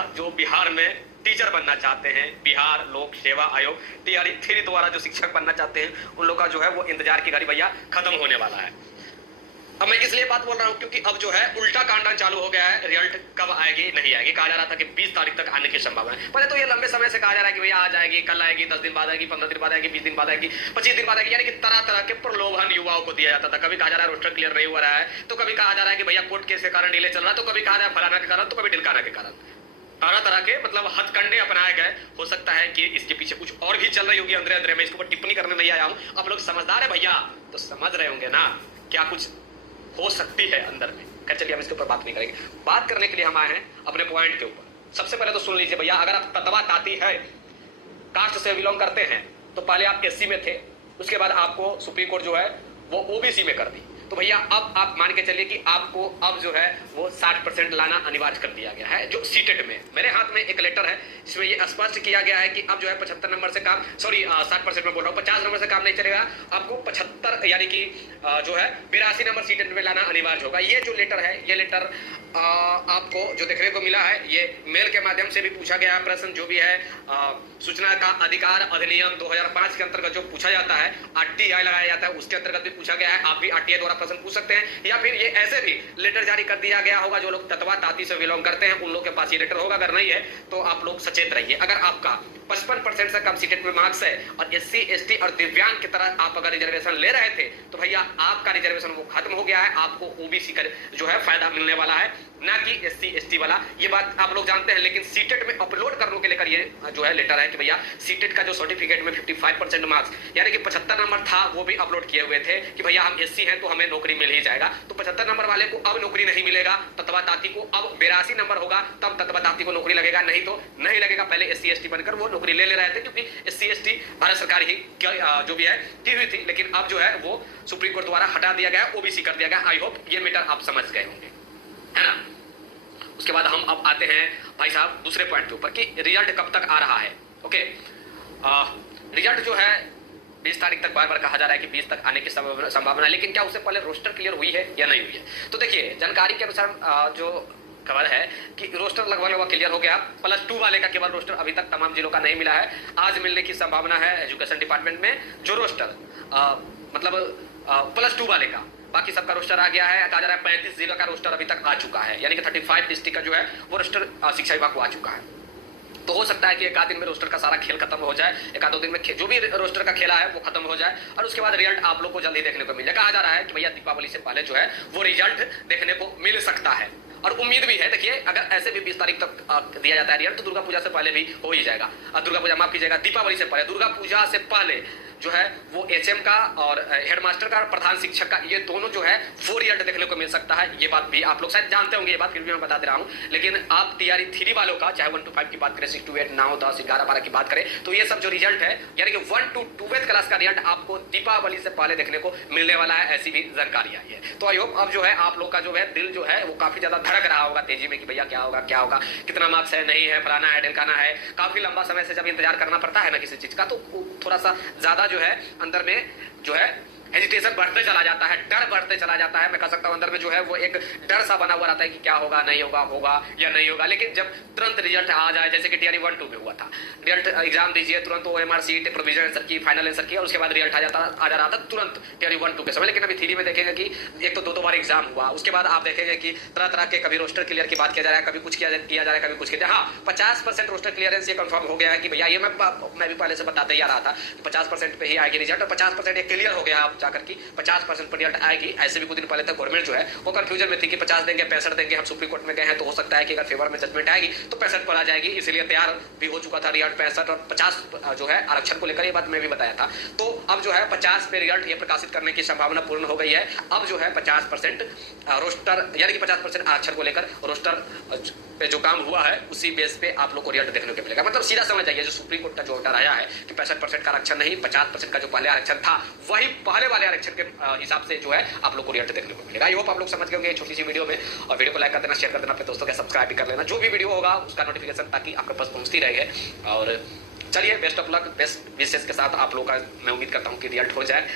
भैया जो बिहार में टीचर बनना चाहते हैं, बिहार लोक सेवा आयोग टीआरई 3 द्वारा जो शिक्षक बनना चाहते हैं उन लोग का जो है वो इंतजार की घड़ी भैया खत्म होने वाला है। अब मैं इसलिए बात बोल रहा हूं क्योंकि अब जो है उल्टा कांडा चालू हो गया है। रिजल्ट कब आएगी नहीं आएगी, कहा जा रहा था कि 20 तारीख तक आने की संभावना है। पहले तो ये लंबे समय से कहा जा रहा है कि भैया आ जाएगी, कल आएगी, 10 दिन बाद आएगी, 15 दिन बाद आएगी, 20 दिन बाद आएगी, 25 दिन बाद आएगी, यानी कि तरह तरह के प्रलोभन युवाओं को दिया जाता था। कभी कहा जा रहा है रोस्टर क्लियर नहीं हो रहा है, तो कभी कहा जा रहा है कि भैया कोर्ट केस के कारण डिले चल रहा है, तो कभी कहा जा रहा है फलाना के कारण, तो कभी ढिलकाना के कारण। तरह तरह के मतलब हथकंडे अपनाए गए। हो सकता है कि इसके पीछे कुछ और भी चल रही होगी अंदर अंदर। मैं इसके ऊपर टिप्पणी करने नहीं आया हूं। आप लोग समझदार है भैया तो समझ रहे होंगे ना क्या कुछ हो सकती है अंदर में। खैर चलिए हम इसके ऊपर बात नहीं करेंगे। बात करने के लिए हम आए हैं अपने पॉइंट के ऊपर। सबसे पहले तो सुन लीजिए भैया, अगर आप ततवा ताती है कास्ट से बिलोंग करते हैं तो पहले आप एससी में थे, उसके बाद आपको सुप्रीम कोर्ट जो है वो ओबीसी में कर दी। तो भैया अब आप मान के चलिए कि आपको अब जो है वो 60% लाना अनिवार्य कर दिया गया है। जो सीटेट में मेरे हाथ में एक लेटर है जिसमें ये स्पष्ट किया गया है कि अब जो है 75 नंबर से काम 60% में बोल रहा हूँ, 50 नंबर से काम नहीं चलेगा, आपको 75 यानी कि जो है 82 नंबर सीटेट में लाना अनिवार्य होगा। ये जो लेटर है ये लेटर आपको जो देखने को मिला है ये मेल के माध्यम से भी पूछा गया है प्रश्न। जो भी है सूचना का अधिकार अधिनियम 2005 के अंतर्गत जो पूछा जाता है, आरटीआई लगाया जाता है, उसके अंतर्गत भी पूछा गया है। आप भी आरटीआई द्वारा प्रश्न पूछ सकते हैं, या फिर ये ऐसे भी लेटर जारी कर दिया गया होगा। जो लोग ततवा ताती से बिलोंग करते हैं उन लोग के पास ये लेटर होगा। अगर नहीं है तो आप लोग सचेत रहिए। अगर आपका 55% से कम सीटेट में मार्क्स है और एससी एसटी और दिव्यांग की तरह आप अगर रिजर्वेशन ले रहे थे तो भैया आपका रिजर्वेशन वो खत्म हो गया है। आपको ओबीसी का जो है फायदा मिलने वाला है, ना कि एससी एसटी वाला। ये बात आप लोग जानते हैं। लेकिन सीटेट में अपलोड करने के लेकर ये जो है लेटर है कि भैया सीटेट का जो सर्टिफिकेट में 55% मार्क्स यानी कि 75 नंबर था वो भी अपलोड किए हुए थे कि भैया हम एससी हैं तो हमें नौकरी मिल ही जाएगा। तो 75 नंबर वाले को अब नौकरी नहीं मिलेगा, ततवा ताती को अब 82 नंबर होगा तब ततवा ताती को नौकरी लगेगा, नहीं तो नहीं लगेगा। पहले एससी एसटी बनकर वो नौकरी ले रहे थे क्योंकि एससी एसटी भारत सरकार ही जो भी है की हुई थी। लेकिन अब जो है वो सुप्रीम कोर्ट द्वारा हटा दिया गया, ओबीसी कर दिया गया। आई होप ये मैटर आप समझ गए होंगे, है ना। उसके बाद हम अब आते हैं भाई साहब दूसरे पॉइंट के ऊपर कि रिजल्ट कब तक आ रहा है। ओके, रिजल्ट जो है 20 तारीख तक बार बार कहा जा रहा है कि 20 तक आने की संभावना है, लेकिन क्या उससे पहले रोस्टर क्लियर हुई है या नहीं हुई है। तो देखिए जानकारी के अनुसार जो खबर है कि रोस्टर लगभग क्लियर हो गया। +2 वाले का केवल रोस्टर अभी तक तमाम जिलों का नहीं मिला है, आज मिलने की संभावना है एजुकेशन डिपार्टमेंट में। जो रोस्टर मतलब +2 वाले का, बाकी सबका रोस्टर आ गया है। कहा जा रहा है 35 जिलों का रोस्टर अभी तक आ चुका है, यानी कि 35 डिस्ट्रिक्ट का जो है वो रोस्टर शिक्षा विभाग को आ चुका है। तो हो सकता है कि एक आध दिन में रोस्टर का सारा खेल खत्म हो जाए, एक आध दो दिन में जो भी रोस्टर का खेला है वो खत्म हो जाए और उसके बाद रिजल्ट आप लोग को जल्दी देखने को मिल जाए। कहा जा रहा है कि भैया दीपावली से पहले जो है वो रिजल्ट देखने को मिल सकता है और उम्मीद भी है। देखिए अगर ऐसे भी 20 तारीख तक दिया जाता है रिजल्ट तो दुर्गा पूजा से पहले भी हो ही जाएगा। दुर्गा पूजा माफ कीजिएगा, दीपावली से पहले, दुर्गा पूजा से पहले जो है वो एचएम का और हेडमास्टर का, प्रधान शिक्षक का, ये दोनों जो है वो रिजल्ट देखने को मिल सकता है। ये बात भी आप लोग शायद जानते होंगे, ये बात फिर भी मैं बता दे रहा हूं। लेकिन आप टीआरई 3 वालों का चाहे 1 to 5 की बात करें, 6 to 8, 9, 10, 11, 12 की बात करें तो ये सब जो रिजल्ट है यानी कि 1 to 12th क्लास का रिजल्ट आपको दीपावली से पहले देखने को मिलने वाला है, ऐसी भी जानकारी आई है। तो आई होप अब जो है आप लोग का जो है दिल जो है वो काफी ज्यादा धड़क रहा होगा तेजी में कि भैया क्या होगा क्या होगा, कितना मार्क्स है, नहीं है, फलाना है, ढिलकाना है। काफी लंबा समय से जब इंतजार करना पड़ता है ना किसी चीज का तो थोड़ा सा ज्यादा जो है अंदर में जो है हेजिटेशन बढ़ते चला जाता है, डर बढ़ते चला जाता है। मैं कह सकता हूं अंदर में जो है वो एक डर सा बना हुआ रहता है कि क्या होगा, नहीं होगा, होगा या नहीं होगा। लेकिन जब तुरंत रिजल्ट आ जाए, जैसे कि टीआरई 1 2 में हुआ था, रिजल्ट एग्जाम दीजिए तुरंत ओएमआर सीट प्रोविजनल आंसर की, फाइनल आंसर की और उसके बाद रिजल्ट आ जा रहा था तुरंत टीआरई 1 2 के समय। लेकिन अभी 3 में देखेंगे कि एक तो 2 बार एग्जाम हुआ, उसके बाद आप देखेंगे कि तरह तरह के कभी रोस्टर क्लियर की बात किया जा रहा है, कभी कुछ किया जा रहा है, कभी कुछ किया। हाँ, 50% रोस्टर क्लियरेंस ये कंफर्म हो गया है कि भैया ये मैं भी पहले से बताते ही आ रहा था कि 50% पे ही आएगी रिजल्ट और 50% ये क्लियर हो गया आप जाकर की 50% पर रिजल्ट आएगी। ऐसे भी कुछ दिन पहले तक गवर्नमेंट जो है वो कंफ्यूजन में थी कि 50 देंगे 65 देंगे। हम सुप्रीम कोर्ट में गए हैं तो हो सकता है कि अगर फेवर में जजमेंट आएगी तो 65 पर आ जाएगी, इसलिए तैयार भी हो चुका था रिजल्ट 65 और 50 जो है आरक्षण को लेकर, ये बात मैं भी बताया था। तो अब जो है 50 पे रिजल्ट ये प्रकाशित करने की संभावना पूर्ण हो गई है। अब जो है 50% रोस्टर यानी कि 50% आरक्षण को लेकर रोस्टर पे जो काम हुआ है उसी बेस पे आप लोग को रिजल्ट देखने को मिलेगा। मतलब सीधा समझ जाइए जो सुप्रीम कोर्ट का जो ऑर्डर आया है कि 65% का आरक्षण नहीं, 50% का जो पहले आरक्षण था वही पहले वाले आरक्षण के हिसाब से जो है आप लोग को रिजल्ट देखने को मिलेगा। आई होप आप लोग समझ गए होंगे छोटी सी वीडियो में। और वीडियो को लाइक कर देना, शेयर कर देना, अपने दोस्तों के सब्सक्राइब भी कर लेना। जो भी वीडियो होगा उसका नोटिफिकेशन ताकि आपके पास पहुंचती रहे। और चलिए बेस्ट ऑफ लक, बेस्ट विशेष के साथ आप लोग का मैं उम्मीद करता हूँ कि रिजल्ट हो जाए।